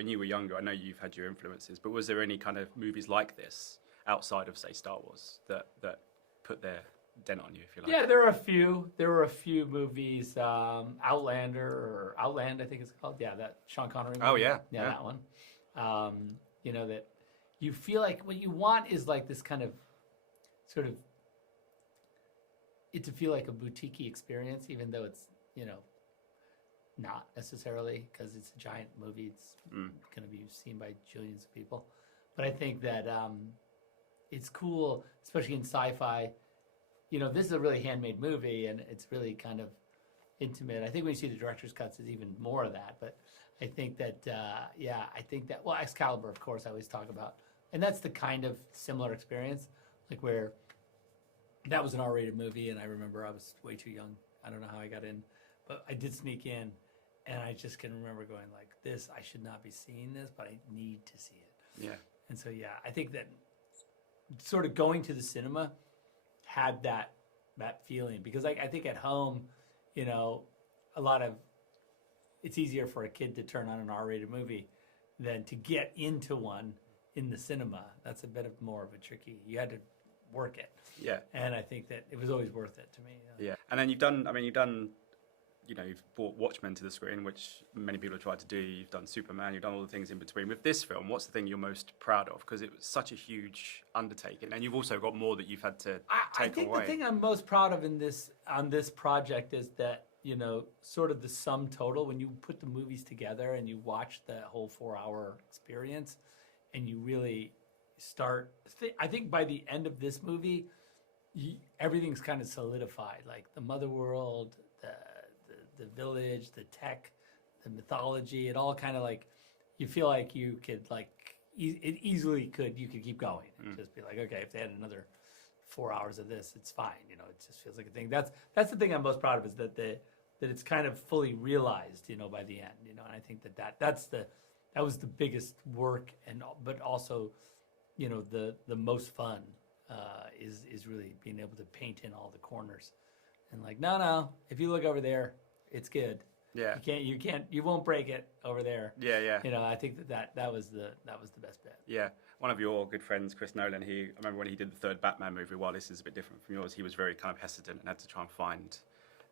when you were younger, I know you've had your influences, but was there any kind of movies like this outside of, say, Star Wars that put their dent on you, if you like? Yeah, there were a few movies, Outlander or Outland, I think it's called. Yeah, that Sean Connery movie. Oh yeah, that one. You know, that you feel like what you want is like this kind of sort of it to feel like a boutique experience, even though it's, you know, not necessarily, because it's a giant movie. It's going to be seen by jillions of people. But I think that it's cool, especially in sci-fi. You know, this is a really handmade movie, and it's really kind of intimate. I think when you see the director's cuts, there's even more of that. But I think that, well, Excalibur, of course, I always talk about. And that's the kind of similar experience, like where that was an R-rated movie, and I remember I was way too young. I don't know how I got in, but I did sneak in, and I just can remember going like, this, I should not be seeing this, but I need to see it. Yeah. And so, yeah, I think that sort of going to the cinema had that feeling, because I think at home, you know, it's easier for a kid to turn on an R-rated movie than to get into one in the cinema. That's a bit of more of a tricky, you had to work it. Yeah. And I think that it was always worth it to me. Yeah. And then you've done, you know, you've brought Watchmen to the screen, which many people have tried to do. You've done Superman, you've done all the things in between. With this film, what's the thing you're most proud of? Because it was such a huge undertaking, and you've also got more that you've had to take away. I think the thing I'm most proud of on this project is that, you know, sort of the sum total, when you put the movies together and you watch the whole 4-hour experience, and you really start, I think by the end of this movie, everything's kind of solidified. Like the Motherworld, the village, the tech, the mythology, it all kind of like, you feel like you could like, you could keep going and just be like, okay, if they had another 4 hours of this, it's fine. You know, it just feels like a thing. That's the thing I'm most proud of, is that that it's kind of fully realized, you know, by the end, you know, and I think that was the biggest work, but also, you know, the most fun is really being able to paint in all the corners, and like, no, if you look over there, it's good. Yeah. You won't break it over there. Yeah. You know, I think that was the best bit. Yeah. One of your good friends, Chris Nolan, I remember when he did the third Batman movie, while this is a bit different from yours, he was very kind of hesitant and had to try and find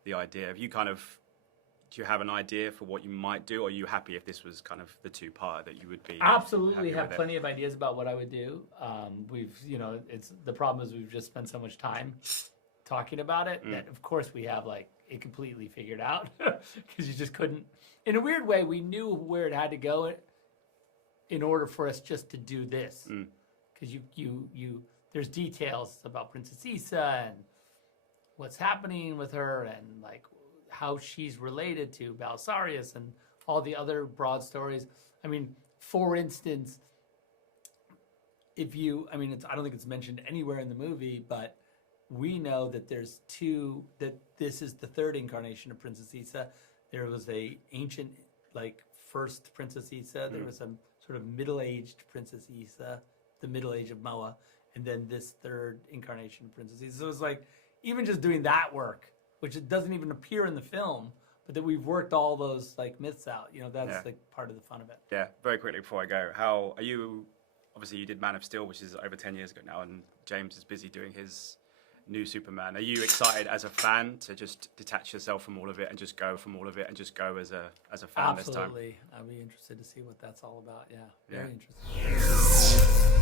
the idea. Do you have an idea for what you might do, or are you happy if this was kind of the two-part that you would be? Absolutely have plenty of ideas about what I would do. The problem is we've just spent so much time talking about it that, of course, we have like it completely figured out, because you just couldn't. In a weird way, we knew where it had to go in order for us just to do this, because there's details about Princess Issa and what's happening with her, and like how she's related to Belisarius and all the other broad stories. I mean, for instance, I don't think it's mentioned anywhere in the movie, but we know that that this is the third incarnation of Princess Issa. There was a ancient, like, first Princess Issa. There was a sort of middle-aged Princess Issa, the middle age of Moa, and then this third incarnation of Princess Issa. So it's like, even just doing that work, which it doesn't even appear in the film, but that we've worked all those like myths out. You know, that's like part of the fun of it. Yeah. Very quickly before I go, how are you? Obviously, you did Man of Steel, which is over 10 years ago now, and James is busy doing his new Superman. Are you excited as a fan to just detach yourself from all of it and just go from all of it and just go as a fan this time? Absolutely. I'd be interested to see what that's all about. Yeah. Very interesting.